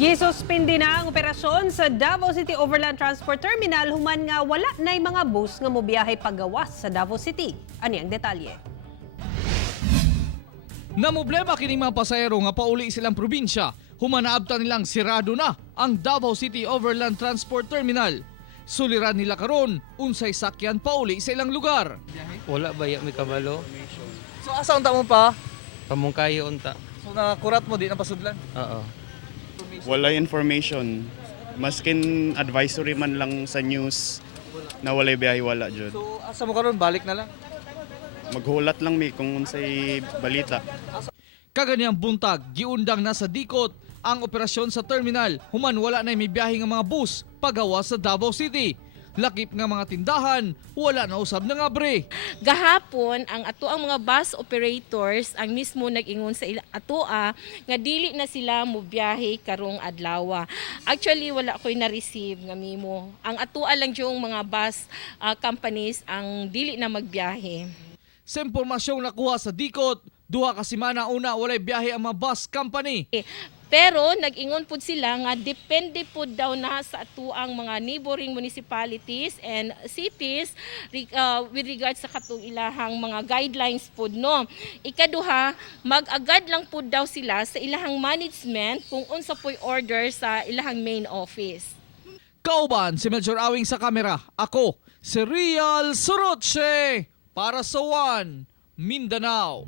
Gisuspindi na ang operasyon sa Davao City Overland Transport Terminal human nga wala nay mga bus nga mobiyahe pagawas sa Davao City. Ani ang detalye. Namoblema kining mga pasahero nga pauli silang probinsya, human naabtan nilang sirado na ang Davao City Overland Transport Terminal. Suliran nila karon unsay sakyan pauli sa ilang lugar. Wala ba may kabalo? So asa unta mo pa? Pamungkayo unta. So nakurat mo di na pasudlan. Oo. Wala information. Maskin advisory man lang sa news na walay biyahe wala jud. So asa mo karon balik na lang. Maghulat lang mi kung unsay balita. Kaganiyang buntag, giundang na sa dikot ang operasyon sa terminal human wala na may biyahe nga mga bus pagawas sa Davao City. Lakip nga mga tindahan, wala na usab ng abre. Gahapon ang ato ang mga bus operators ang mismo nag-ingon sa atoa nga dili na sila mobiyahe karong adlaw. Actually wala ko'y na-receive nga mimo. Ang atoa lang yung mga bus companies ang dili na magbiyahe. Sa impormasyong nakuha sa dikot, duha ka semana una walay biyahe ang mga bus company. Pero nag-ingon pud sila nga depende pud daw na sa atuang mga neighboring municipalities and cities with regards sa katong ilahang mga guidelines pud no. Ikaduha, mag-agad lang pud daw sila sa ilahang management kung unsa po'y order sa ilahang main office. Kauban si Major Awing sa kamera, ako si Real Soroche para sa One Mindanao.